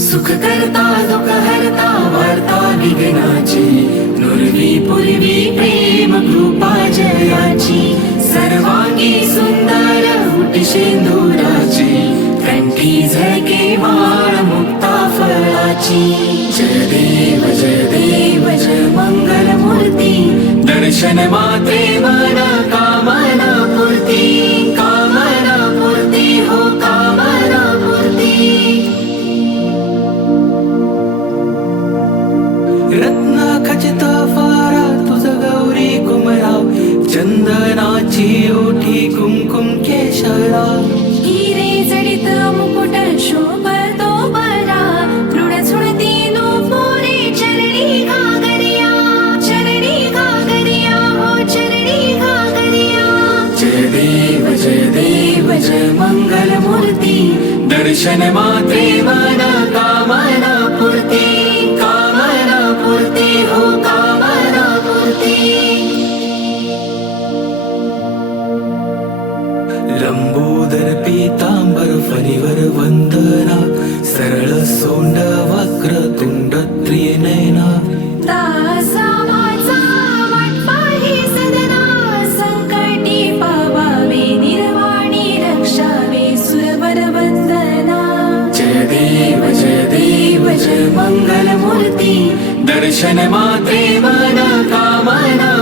सुख करता दुख हरता वार्ता विघ्नाची. नुरवी पूर्वी प्रेम कृपा जयाची. सर्वांगी सुंदर हुटी शेंदुराची कंठी झळके माळ मुक्ता फळाची. जय देव जय देव जय मंगल मूर्ती दर्शन माते मन चंदनाची ओठी कुमकुम केशरा. हिरे जडित मुकुट शोभतो बरा दृढ झुळती पोरे चरणी घागरिया. चरणी घागरिया हो चरणी घागरिया. जय देव जय देव जय मंगल मूर्ती दर्शन मात्रे मन कामना पूर्ती. लंबोदर पीतांबर फणीवर वंदना सरळ सोंड वक्र तुंड त्रिनयना संकटी पावावे निर्वाणी रक्षावे सुरवर वंदना. जय देव जय देव जय मंगल मूर्ती दर्शन मात्रे मन कामना.